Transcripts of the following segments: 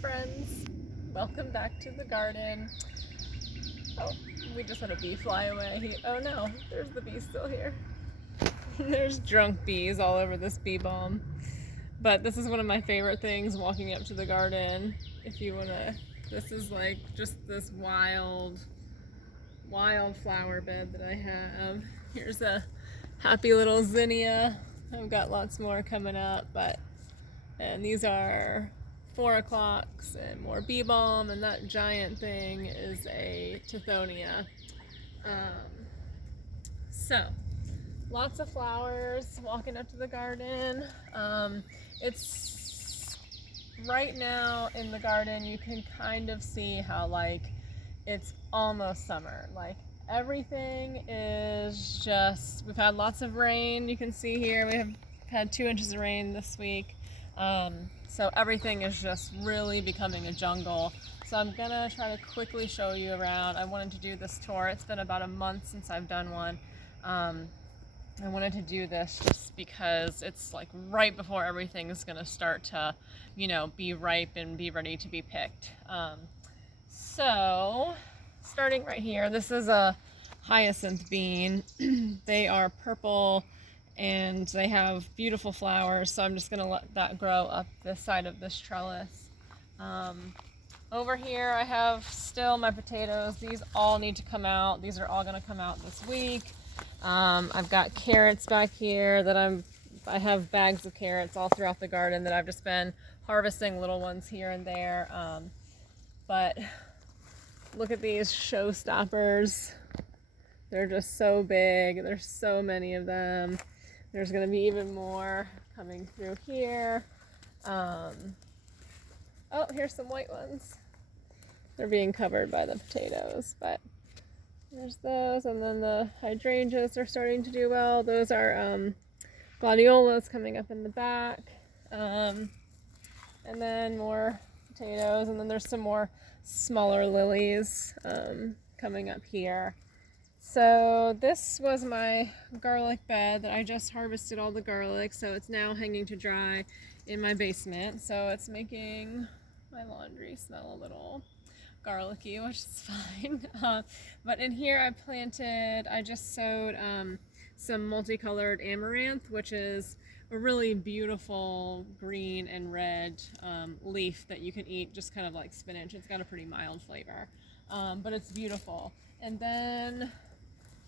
friends, welcome back to the garden. Oh, we just had a bee fly away. Oh no, there's the bee still here. There's drunk bees all over this bee balm. But this is one of my favorite things, walking up to the garden. If you wanna, this is like just this wild flower bed that I have. Here's a happy little zinnia. I've got lots more coming up, and these are 4 o'clocks and more bee balm, and that giant thing is a Tithonia. So lots of flowers, walking up to the garden. It's right now in the garden, you can kind of see how it's almost summer. Everything is just, we've had lots of rain. You can see here we have had 2 inches of rain this week. So everything is just really becoming a jungle. So I'm gonna try to quickly show you around. I wanted to do this tour. It's been about a month since I've done one. I wanted to do this just because it's like right before everything is gonna start to, be ripe and be ready to be picked. So starting right here, this is a hyacinth bean. They are purple and they have beautiful flowers, so I'm just gonna let that grow up this side of this trellis. Over here I have still my potatoes. These all need to come out. These are all gonna come out this week. I've got carrots back here that I have bags of carrots all throughout the garden that I've just been harvesting little ones here and there. But look at these showstoppers. They're just so big. There's so many of them. There's going to be even more coming through here. Oh, here's some white ones. They're being covered by the potatoes, but there's those. And then the hydrangeas are starting to do well. Those are gladiolas coming up in the back. And then more potatoes. And then there's some more smaller lilies coming up here. So this was my garlic bed that I just harvested all the garlic, so it's now hanging to dry in my basement. So it's making my laundry smell a little garlicky, which is fine. But in here I just sowed some multicolored amaranth, which is a really beautiful green and red leaf that you can eat just kind of like spinach. It's got a pretty mild flavor, but it's beautiful. And then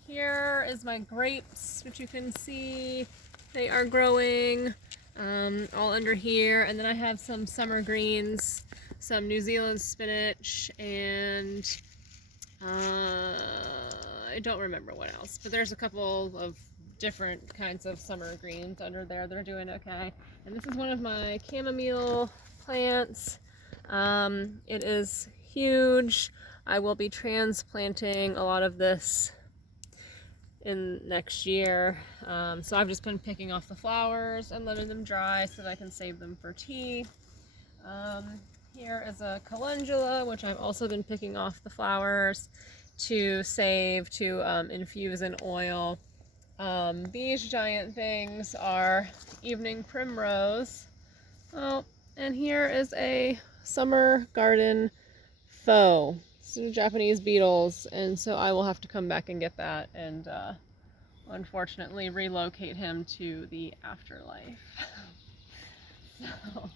here is my grapes, which you can see they are growing all under here. And then I have some summer greens, some New Zealand spinach, and I don't remember what else, but there's a couple of different kinds of summer greens under there that are doing okay. And this is one of my chamomile plants. It is huge. I will be transplanting a lot of this in next year. So I've just been picking off the flowers and letting them dry so that I can save them for tea. Here is a calendula, which I've also been picking off the flowers to save to infuse in oil. These giant things are evening primrose. Oh, and here is a summer garden faux. Some Japanese beetles, and so I will have to come back and get that and unfortunately relocate him to the afterlife. So,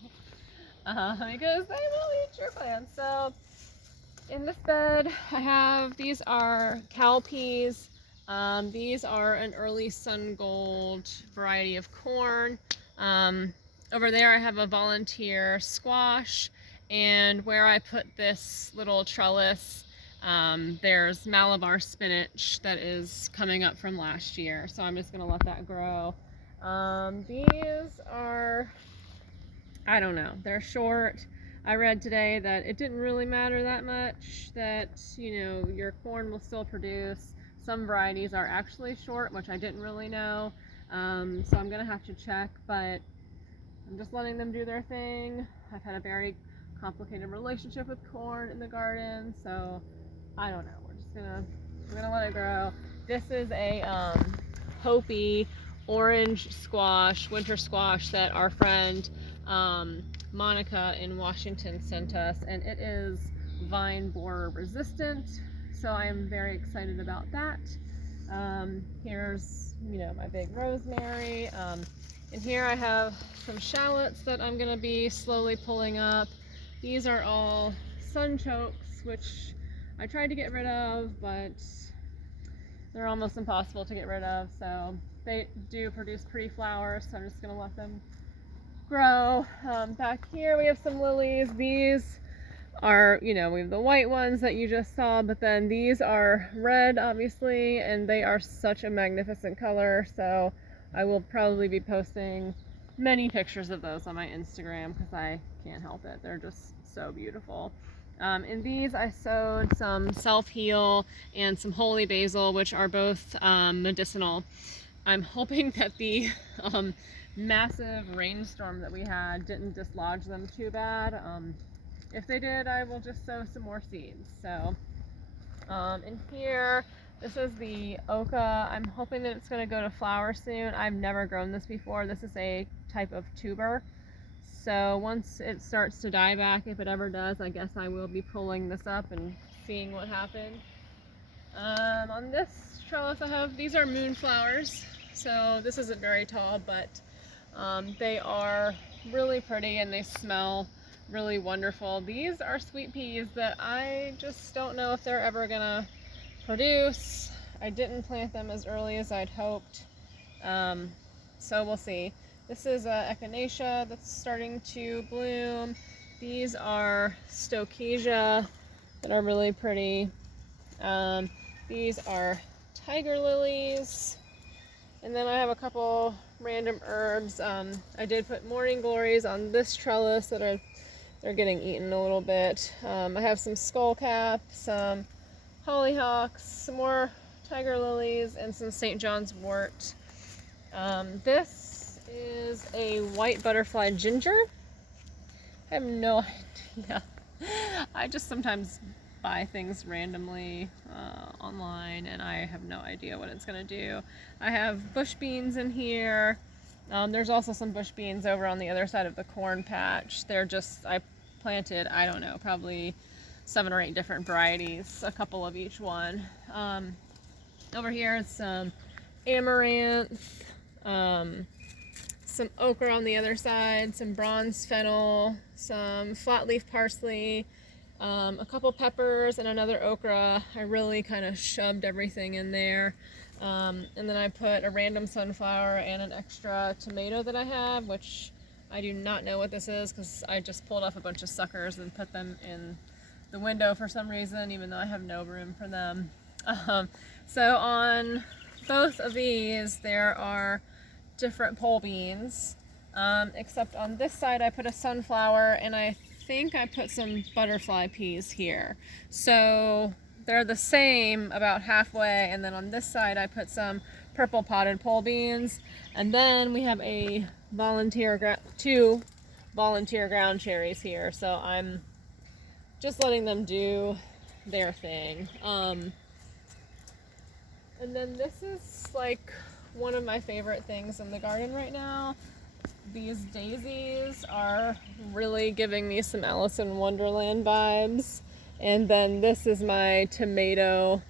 because they will eat your plants. So in this bed I have, these are cowpeas. These are an early sun gold variety of corn. Over there I have a volunteer squash. And where I put this little trellis, there's Malabar spinach that is coming up from last year. So I'm just going to let that grow. These are, I don't know, they're short. I read today that it didn't really matter that much, that, your corn will still produce. Some varieties are actually short, which I didn't really know. So I'm going to have to check, but I'm just letting them do their thing. I've had a very complicated relationship with corn in the garden, so I don't know. We're gonna let it grow. This is a Hopi orange squash, winter squash that our friend Monica in Washington sent us, and it is vine borer resistant, so I am very excited about that. Here's, you know, my big rosemary. And here I have some shallots that I'm going to be slowly pulling up. These are all sunchokes, which I tried to get rid of, but they're almost impossible to get rid of. So they do produce pretty flowers, so I'm just going to let them grow. Back here we have some lilies. These are, you know, we have the white ones that you just saw, but then these are red, obviously, and they are such a magnificent color. So I will probably be posting many pictures of those on my Instagram because I can't help it. They're just so beautiful. In these I sowed some self-heal and some holy basil, which are both medicinal. I'm hoping that the massive rainstorm that we had didn't dislodge them too bad. If they did, I will just sow some more seeds. So in here, this is the oca. I'm hoping that it's going to go to flower soon. I've never grown this before. This is a type of tuber. So once it starts to die back, if it ever does, I guess I will be pulling this up and seeing what happens. On this trellis I have, these are moonflowers. So this isn't very tall, but they are really pretty and they smell really wonderful. These are sweet peas that I just don't know if they're ever gonna produce. I didn't plant them as early as I'd hoped, so we'll see. This is echinacea that's starting to bloom. These are stokesia that are really pretty. These are tiger lilies, and then I have a couple random herbs. I did put morning glories on this trellis that they're getting eaten a little bit. I have some skullcap, some hollyhocks, some more tiger lilies, and some St. John's wort. This is a white butterfly ginger. I have no idea. I just sometimes buy things randomly online and I have no idea what it's going to do. I have bush beans in here. There's also some bush beans over on the other side of the corn patch. They're just, I planted, I don't know, probably 7 or 8 different varieties, a couple of each one. Over here is some amaranth, some okra on the other side, some bronze fennel, some flat leaf parsley, a couple peppers, and another okra. I really kind of shoved everything in there. And then I put a random sunflower and an extra tomato that I have, which I do not know what this is because I just pulled off a bunch of suckers and put them in the window for some reason, even though I have no room for them. So on both of these there are different pole beans, except on this side I put a sunflower and I think I put some butterfly peas here. So they're the same about halfway, and then on this side I put some purple potted pole beans, and then we have a two volunteer ground cherries here, so I'm just letting them do their thing. And then this is like one of my favorite things in the garden right now. These daisies are really giving me some Alice in Wonderland vibes. And then this is my tomato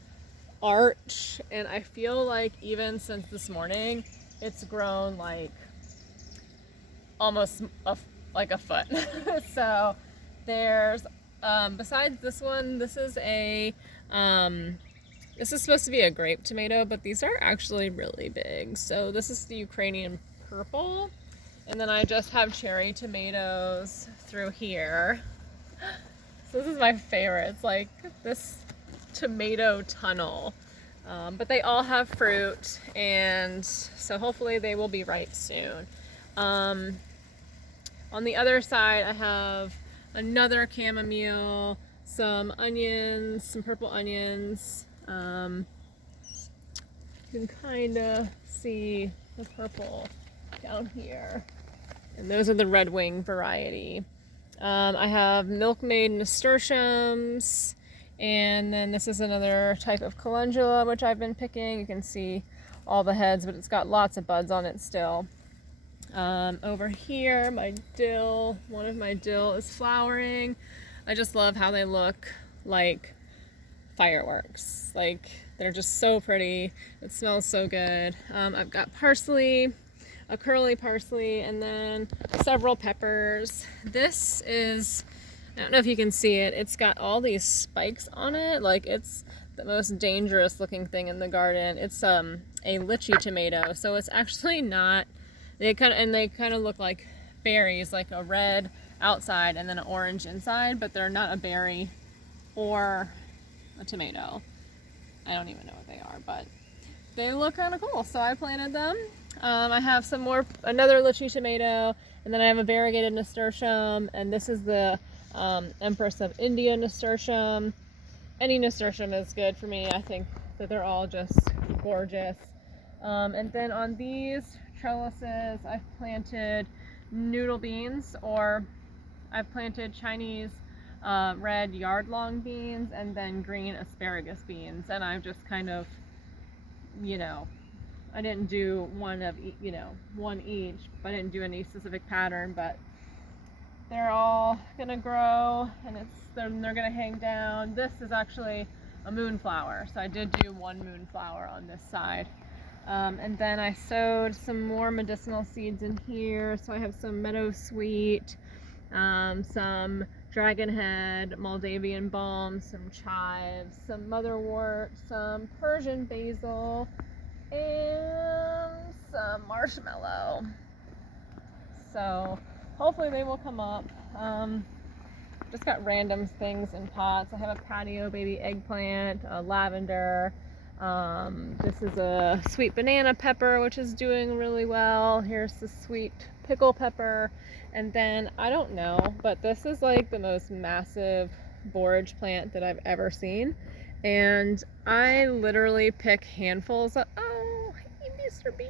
arch, and I feel like even since this morning it's grown like almost like a foot. So there's besides this one, this is supposed to be a grape tomato, but these are actually really big. So this is the Ukrainian purple, and then I just have cherry tomatoes through here. So this is my favorite. It's like this tomato tunnel, but they all have fruit, and so hopefully they will be ripe soon. On the other side I have another chamomile, some onions, some purple onions. You can kind of see the purple down here, and those are the red wing variety. I have milkmaid nasturtiums, and then this is another type of calendula which I've been picking. You can see all the heads, but it's got lots of buds on it still. Over here, my dill, one of my dill is flowering. I just love how they look like fireworks. Like, they're just so pretty. It smells so good. I've got parsley, a curly parsley, and then several peppers. This is, I don't know if you can see it, it's got all these spikes on it. Like, it's the most dangerous looking thing in the garden. It's a lychee tomato, so it's actually not, they kind of look like berries, like a red outside and then an orange inside, but they're not a berry or a tomato. I don't even know what they are, but they look kind of cool, so I planted them. I have another lychee tomato, and then I have a variegated nasturtium, and this is the Empress of India nasturtium. Any nasturtium is good for me. I think that they're all just gorgeous. And then on these trellises, I've planted noodle beans, or I've planted Chinese red yard-long beans, and then green asparagus beans. And I've just kind of, I didn't do one each, but I didn't do any specific pattern, but they're all gonna grow, and they're gonna hang down. This is actually a moonflower, so I did do one moonflower on this side. And then I sowed some more medicinal seeds in here. So I have some meadowsweet, some dragonhead, Moldavian balm, some chives, some motherwort, some Persian basil, and some marshmallow. So hopefully they will come up. Just got random things in pots. I have a patio baby eggplant, a lavender. This is a sweet banana pepper, which is doing really well. Here's the sweet pickle pepper. And then, I don't know, but this is like the most massive borage plant that I've ever seen. And I literally pick handfuls of, oh, hey, Mr. B.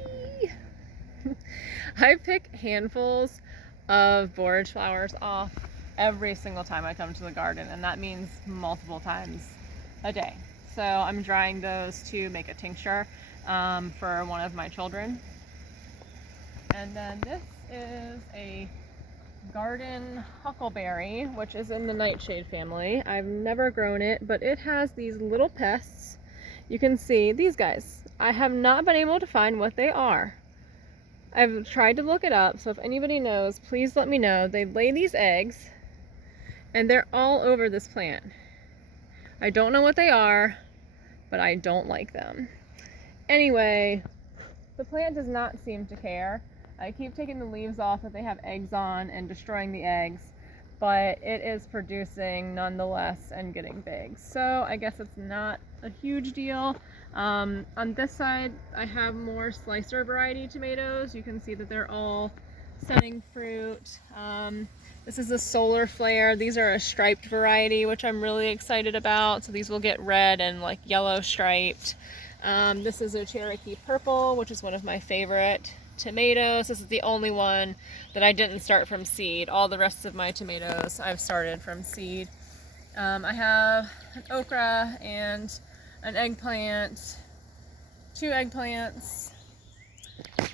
I pick handfuls of borage flowers off every single time I come to the garden, and that means multiple times a day. So I'm drying those to make a tincture for one of my children. And then this is a garden huckleberry, which is in the nightshade family. I've never grown it, but it has these little pests. You can see these guys. I have not been able to find what they are. I've tried to look it up, so if anybody knows, please let me know. They lay these eggs, and they're all over this plant. I don't know what they are, but I don't like them. Anyway, the plant does not seem to care. I keep taking the leaves off that they have eggs on and destroying the eggs, but it is producing nonetheless and getting big. So I guess it's not a huge deal. On this side, I have more slicer variety tomatoes. You can see that they're all setting fruit. This is a solar flare. These are a striped variety, which I'm really excited about. So these will get red and like yellow striped. This is a Cherokee purple, which is one of my favorite tomatoes. This is the only one that I didn't start from seed. All the rest of my tomatoes I've started from seed. I have an okra and an eggplant, 2 eggplants.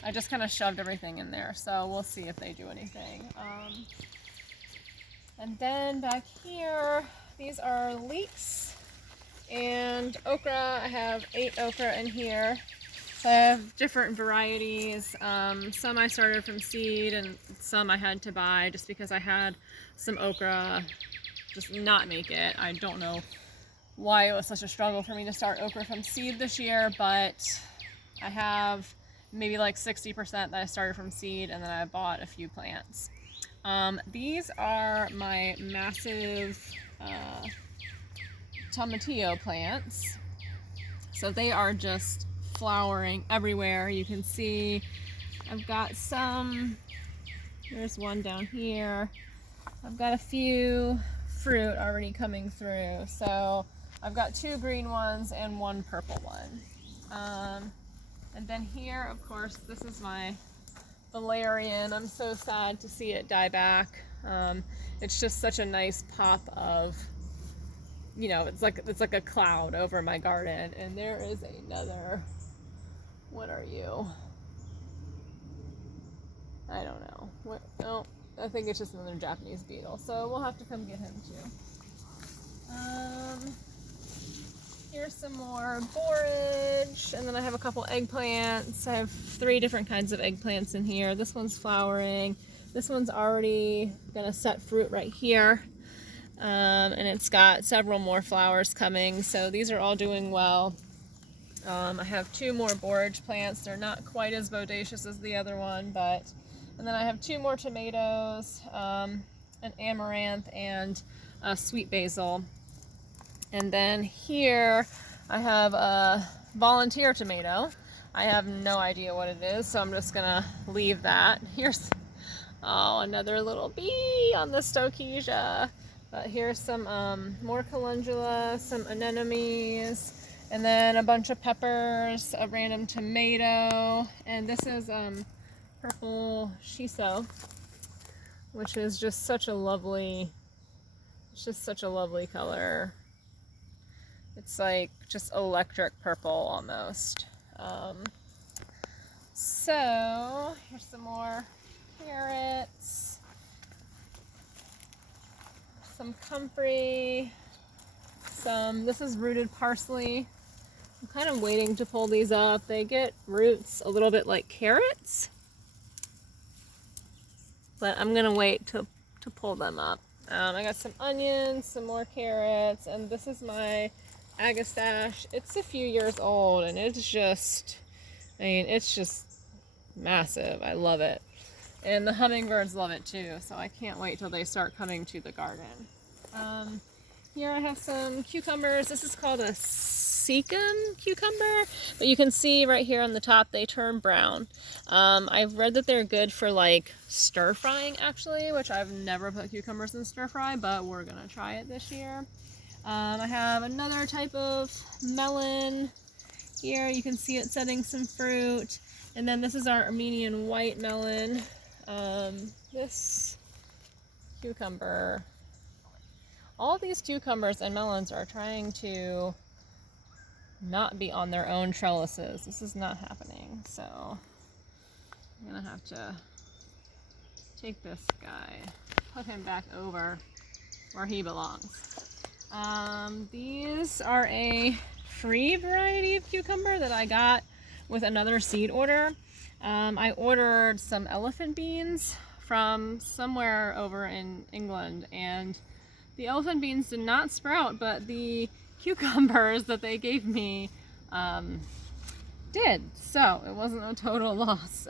I just kind of shoved everything in there, so we'll see if they do anything. And then back here, these are leeks and okra. I have 8 okra in here. So I have different varieties. Some I started from seed, and some I had to buy just because I had some okra just not make it. I don't know why it was such a struggle for me to start okra from seed this year, but I have maybe like 60% that I started from seed, and then I bought a few plants. These are my massive tomatillo plants. So they are just flowering everywhere. You can see I've got some, there's one down here. I've got a few fruit already coming through. So I've got 2 green ones and 1 purple one. And then here, of course, this is my valerian. I'm so sad to see it die back. It's just such a nice pop of, you know, it's like a cloud over my garden. And there is another, what are you? I don't know. What? No, I think it's just another Japanese beetle. So we'll have to come get him too. Here's some more borage, and then I have a couple eggplants. I have 3 different kinds of eggplants in here. This one's flowering. This one's already gonna set fruit right here. And it's got several more flowers coming, so these are all doing well. I have 2 more borage plants. They're not quite as bodacious as the other one, and then I have 2 more tomatoes, an amaranth, and a sweet basil. And then here I have a volunteer tomato. I have no idea what it is, so I'm just gonna leave that. Here's, oh, another little bee on the Stokesia. But here's some more calendula, some anemones, and then a bunch of peppers, a random tomato, and this is purple shiso, which is just such a lovely, it's just such a lovely color. It's like just electric purple almost. So here's some more carrots, some comfrey, this is rooted parsley. I'm kind of waiting to pull these up. They get roots a little bit like carrots, but I'm gonna wait to pull them up. I got some onions, some more carrots, and this is my Agastache. It's a few years old, and it's just, I mean, it's just massive. I love it. And the hummingbirds love it too, so I can't wait till they start coming to the garden. Here I have some cucumbers. This is called a Sikkim cucumber, but you can see right here on the top they turn brown. I've read that they're good for like stir frying actually, which I've never put cucumbers in stir fry, but we're gonna try it this year. I have another type of melon here. You can see it setting some fruit. And then this is our Armenian white melon. This cucumber, all these cucumbers and melons are trying to not be on their own trellises. This is not happening. So I'm gonna have to take this guy, put him back over where he belongs. These are a free variety of cucumber that I got with another seed order. I ordered some elephant beans from somewhere over in England, and the elephant beans did not sprout, but the cucumbers that they gave me did. So it wasn't a total loss.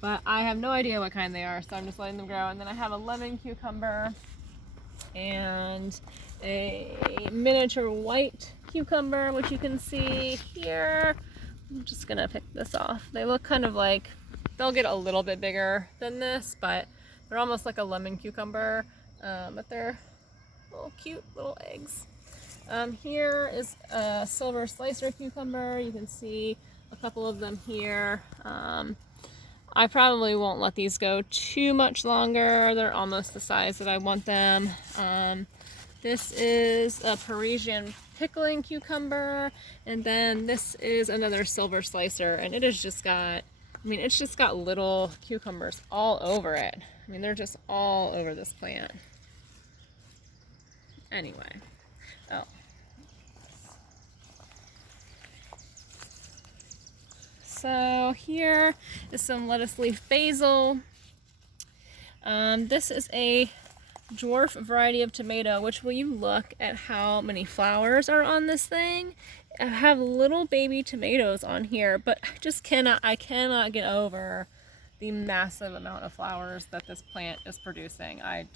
But I have no idea what kind they are, so I'm just letting them grow. And then I have a lemon cucumber and a miniature white cucumber, which you can see here. I'm just gonna pick this off. They look kind of like, they'll get a little bit bigger than this, but they're almost like a lemon cucumber, but they're little cute little eggs. Here is a silver slicer cucumber. You can see a couple of them here. I probably won't let these go too much longer. They're almost the size that I want them. This is a Parisian pickling cucumber, and then this is another silver slicer, and it has just got, I mean, it's just got little cucumbers all over it. I mean, they're just all over this plant. Anyway, oh. So here is some lettuce leaf basil. This is a dwarf variety of tomato, which when you look at how many flowers are on this thing, I have little baby tomatoes on here, but I cannot get over the massive amount of flowers that this plant is producing. I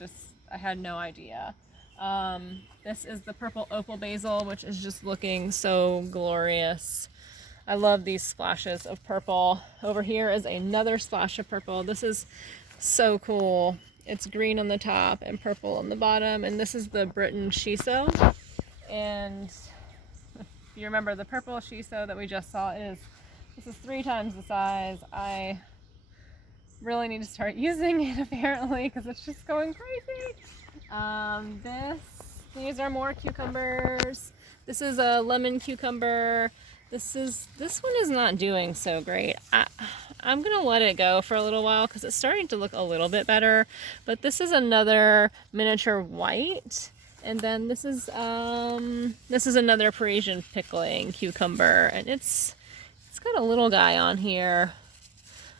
had no idea. This is the purple opal basil, which is just looking so glorious. I love these splashes of purple. Over here is another splash of purple. This is so cool. It's green on the top and purple on the bottom, and this is the Britain shiso. And if you remember the purple shiso that we just saw, this is 3 times the size. I really need to start using it apparently because it's just going crazy. These are more cucumbers. This is a lemon cucumber. This one is not doing so great. I'm gonna let it go for a little while because it's starting to look a little bit better. But this is another miniature white, and then this is another Parisian pickling cucumber, and it's got a little guy on here.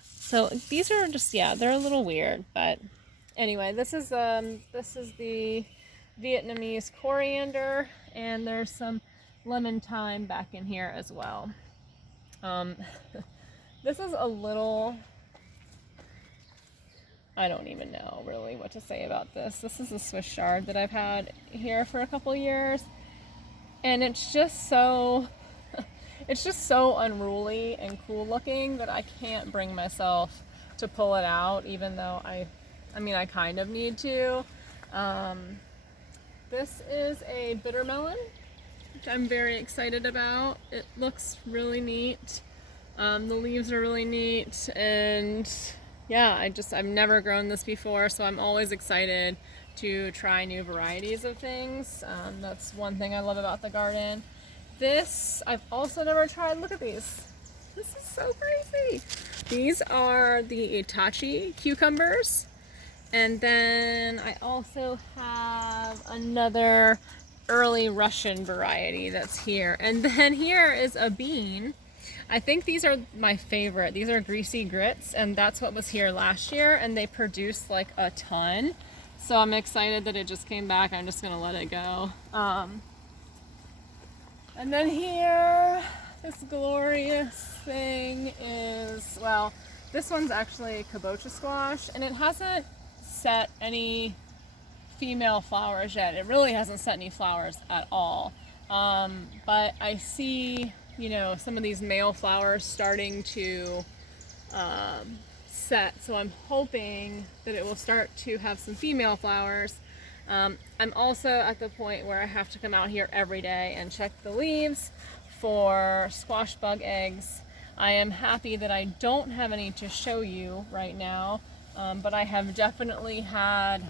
So these are just, yeah, they're a little weird, but anyway, this is the Vietnamese coriander, and there's some lemon thyme back in here as well. This is a little, I don't even know really what to say about this. This is a Swiss chard that I've had here for a couple years, and it's just so unruly and cool looking that I can't bring myself to pull it out, even though I kind of need to. This is a bitter melon, which I'm very excited about. It looks really neat. The leaves are really neat, and yeah, I've never grown this before, so I'm always excited to try new varieties of things. That's one thing I love about the garden. This, I've also never tried. Look at these. This is so crazy. These are the Itachi cucumbers. And then I also have another early Russian variety that's here. And then here is a bean. I think these are my favorite. These are greasy grits, and that's what was here last year, and they produced like a ton. So I'm excited that it just came back. I'm just gonna let it go. And then here, this glorious thing is, well, this one's actually kabocha squash, and it hasn't set any female flowers yet. It really hasn't set any flowers at all. But I see, some of these male flowers starting to set, so I'm hoping that it will start to have some female flowers. I'm also at the point where I have to come out here every day and check the leaves for squash bug eggs. I am happy that I don't have any to show you right now, but I have definitely had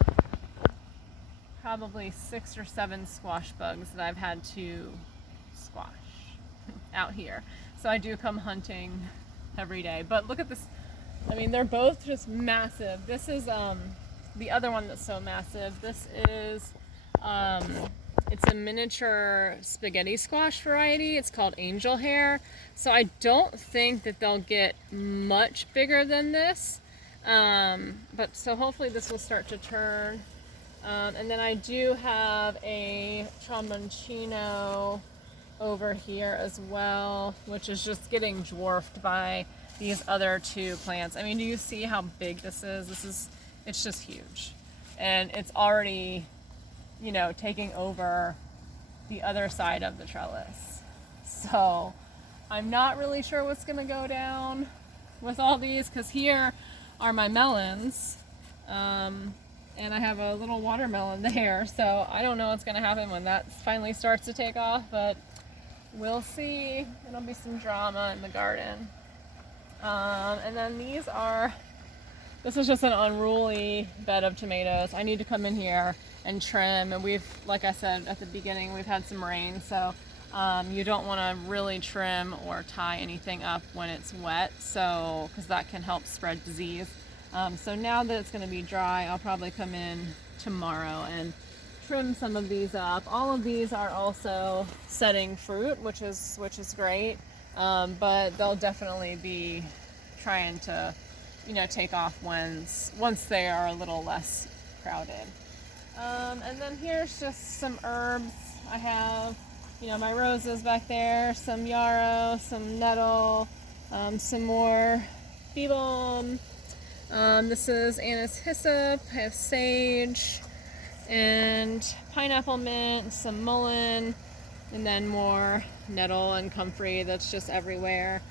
probably 6 or 7 squash bugs that I've had to squash out here. So I do come hunting every day. But look at this. I mean, they're both just massive. This is the other one that's so massive. This is it's a miniature spaghetti squash variety. It's called Angel Hair. So I don't think that they'll get much bigger than this. But so hopefully this will start to turn. And then I do have a Tramontino over here as well, which is just getting dwarfed by these other 2 plants. I mean, do you see how big this is? It's just huge. And it's already, taking over the other side of the trellis. So I'm not really sure what's gonna go down with all these, because here are my melons. And I have a little watermelon there, so I don't know what's going to happen when that finally starts to take off, but we'll see. It'll be some drama in the garden. And then this is just an unruly bed of tomatoes. I need to come in here and trim, and like I said at the beginning, we've had some rain, so you don't want to really trim or tie anything up when it's wet, because that can help spread disease. So now that it's going to be dry, I'll probably come in tomorrow and trim some of these up. All of these are also setting fruit, which is great, but they'll definitely be trying to, take off once they are a little less crowded. And then here's just some herbs. I have, my roses back there, some yarrow, some nettle, some more bee balm. This is anise hyssop. I have sage and pineapple mint, some mullein, and then more nettle and comfrey that's just everywhere.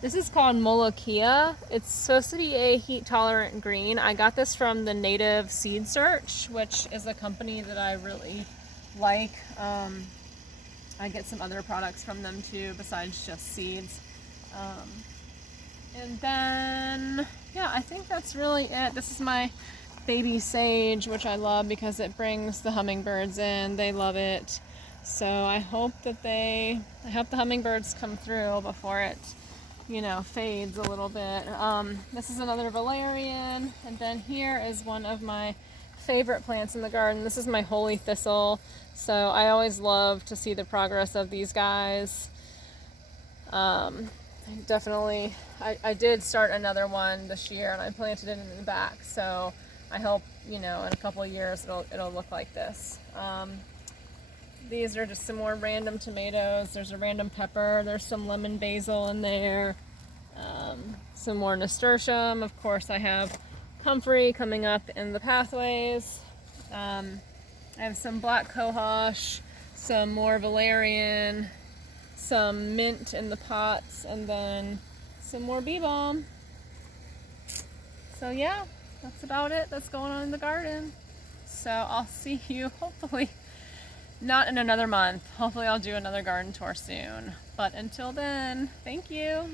This is called Molokia. It's supposed to be a heat-tolerant green. I got this from the Native Seed Search, which is a company that I really like. I get some other products from them too, besides just seeds. And then, yeah, I think that's really it. This is my baby sage, which I love because it brings the hummingbirds in. They love it. So I hope the hummingbirds come through before it fades a little bit. This is another valerian, and then here is one of my favorite plants in the garden. This is my holy thistle, so I always love to see the progress of these guys. Definitely, I did start another one this year, and I planted it in the back, so I hope, in a couple of years it'll look like this. These are just some more random tomatoes. There's a random pepper. There's some lemon basil in there. Some more nasturtium. Of course, I have comfrey coming up in the pathways. I have some black cohosh, some more valerian, some mint in the pots, and then some more bee balm. So yeah, that's about it that's going on in the garden. So I'll see you hopefully not in another month. Hopefully I'll do another garden tour soon. But until then, thank you.